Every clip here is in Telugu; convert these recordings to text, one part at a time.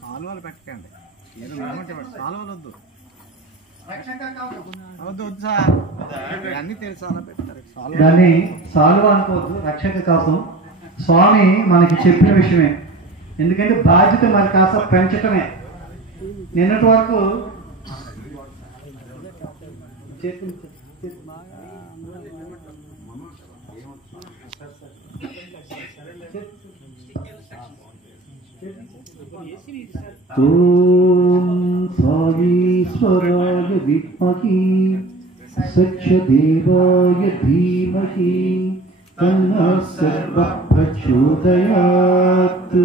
సాల్వాలు పెట్టకండి, సాల్వాలు వద్దు వద్దు వద్దు సార్, అన్ని తెలుసు అలా పెట్టారు. దాన్ని సాల్వ అనుకోవద్దు, రక్షక కవచం. స్వామి మనకి చెప్పిన విషయమే. ఎందుకంటే బాధ్యత మరి కాస్త పెంచటమే. నిన్నటి వరకు ఓం సారీశ్వరాయ విద్మహి సత్యదేవాయ ధీమహి తన్నః సర్వః ప్రచోదయాత్.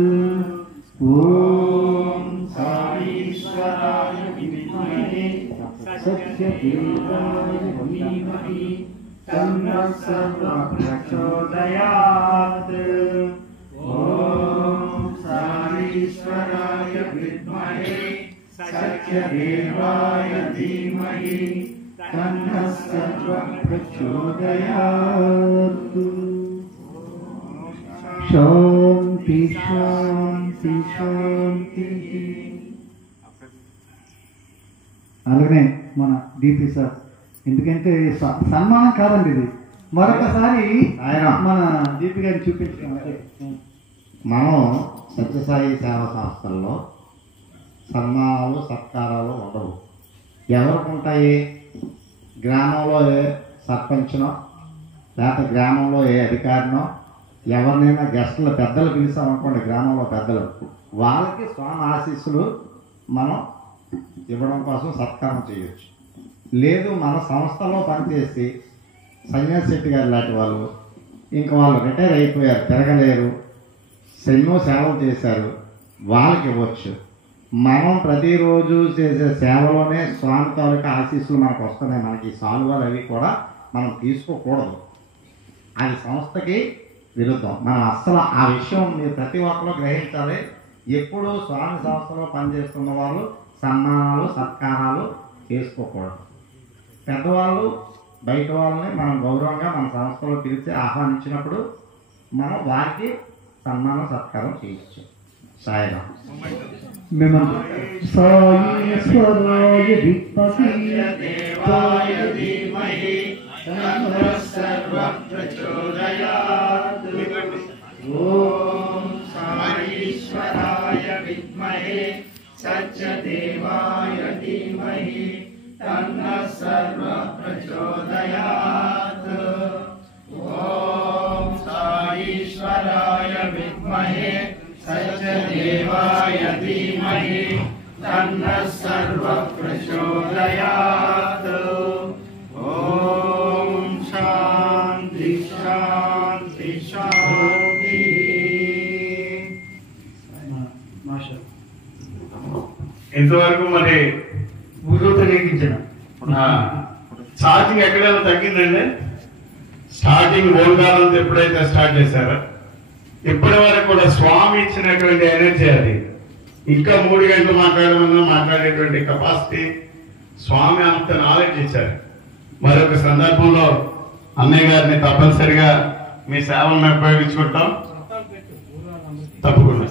ఓం సారీశ్వరాయ విద్మహి సత్యదేవాయ ధీమహి తన్నః సర్వః ప్రచోదయాత్. ఓం సారీశ్వరాయ విద్మహి సత్యదేవాయ ధీమహి తన్నః సర్వః ప్రచోదయాత్. శాంతి శాంతి శాంతి. అలాగనే మన డిపి సార్, ఎందుకంటే సన్మానం కాదండి ఇది. మరొకసారి మన డిపి గారిని చూపించడం. మనం సత్యసాయి సేవా సంస్థల్లో సన్మానాలు సత్కారాలు ఉండవు. ఎవరికి ఉంటాయి? గ్రామంలో ఏ సర్పంచ్నో లేకపోతే గ్రామంలో ఏ అధికారినో ఎవరినైనా గెస్టులు పెద్దలు పిలిచామనుకోండి, గ్రామంలో పెద్దలు, వాళ్ళకి స్వామి ఆశీస్సులు మనం ఇవ్వడం కోసం సత్కారం చేయొచ్చు. లేదు మన సంస్థలో పనిచేసి సన్యాసి శెట్టి గారు లాంటి వాళ్ళు, ఇంకా వాళ్ళు రిటైర్ అయిపోయారు, తిరగలేరు, ఎన్నో సేవలు చేశారు, వాళ్ళకి ఇవ్వచ్చు. మనం ప్రతిరోజు చేసే సేవలోనే స్వామి తాలూకా ఆశీస్సులు మనకు వస్తున్నాయి. మనకి సాల్వాలు అవి కూడా మనం తీసుకోకూడదు, అది సంస్థకి విరుద్ధం. మనం అస్సలు ఆ విషయం మీరు ప్రతి ఒక్కరూ గ్రహించాలి. ఎప్పుడూ స్వామి సంస్థలో పనిచేస్తున్న వాళ్ళు సన్మానాలు సత్కారాలు చేసుకోకూడదు. పెద్దవాళ్ళు బయట వాళ్ళని మనం గౌరవంగా మన సంస్థలో పిలిచి ఆహ్వానించినప్పుడు మనం వారికి సన్మానం సత్కారం చేయొచ్చు. సాయిరాం. సాయేశ్వరాయ విద్మహి దేవాయ ధీమహి తన్నః సర్వః ప్రచోదయాత్. ఓం సాయేశ్వరాయ విద్మహి సత్యదేవాయ ధీమహి తన్నః సర్వః ప్రచోదయాత్. ఓం సాయేశ్వరాయ విద్మహి సత్యదేవాయ ధీమహి తన్నః సర్వః ప్రచోదయాత్. ఓం శాంతి శాంతి శాంతి. ఇంతవరకు మరి ఉపయోగించిన ఛార్జింగ్ ఎక్కడైనా తగ్గిందండి? స్టార్టింగ్ ఓంకారంతో ఎప్పుడైతే స్టార్ట్ చేశారో ఇప్పటి వరకు కూడా స్వామి ఇచ్చినటువంటి ఎనర్జీ అది. ఇంకా 3 గంటలు మాట్లాడేటువంటి కెపాసిటీ స్వామి అంత నాలెడ్జ్ ఇచ్చారు. మరొక సందర్భంలో అన్నయ్య గారిని తప్పనిసరిగా మీ సేవలను ఉపయోగించుకుంటాం. తప్పకుండా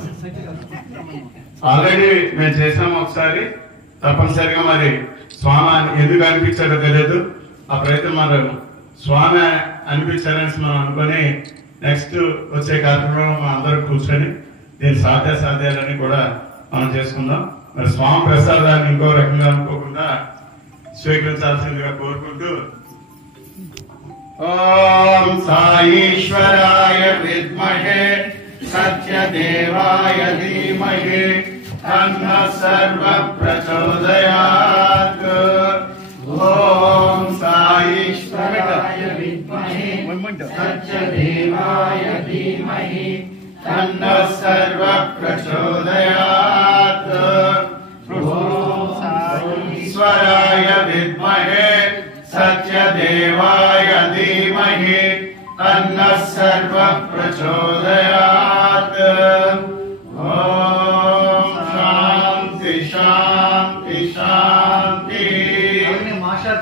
ఆల్రెడీ మేము చేసాము ఒకసారి. తప్పనిసరిగా మరి స్వామి ఎందుకు అనిపించారో తెలియదు, ఆ ప్రయత్నం మనం స్వామి అనిపించారని మనం అనుకొని నెక్స్ట్ వచ్చే కార్యక్రమం మనం అందరూ కూర్చొని దీని సాధ్యాలని కూడా మనం చేసుకుందాం. మరి స్వామి ప్రసాదాన్ని ఇంకో రకంగా అనుకోకుండా స్వీకరించాల్సిందిగా కోరుకుంటూ, ఓం సాయేశ్వరాయ విద్మహే సత్యదేవాయ ధీమహి తన్నః సర్వః ప్రచోదయాత్. ఓం సాయేశ్వరాయ విద్మహే సత్యదేవాయ ధీమహి తన్నః సర్వః ప్రచోదయాత్. ఓం సాయేశ్వరాయ విద్మహే సత్యదేవాయ ధీమహి తన్నః సర్వః ప్రచోదయాత్.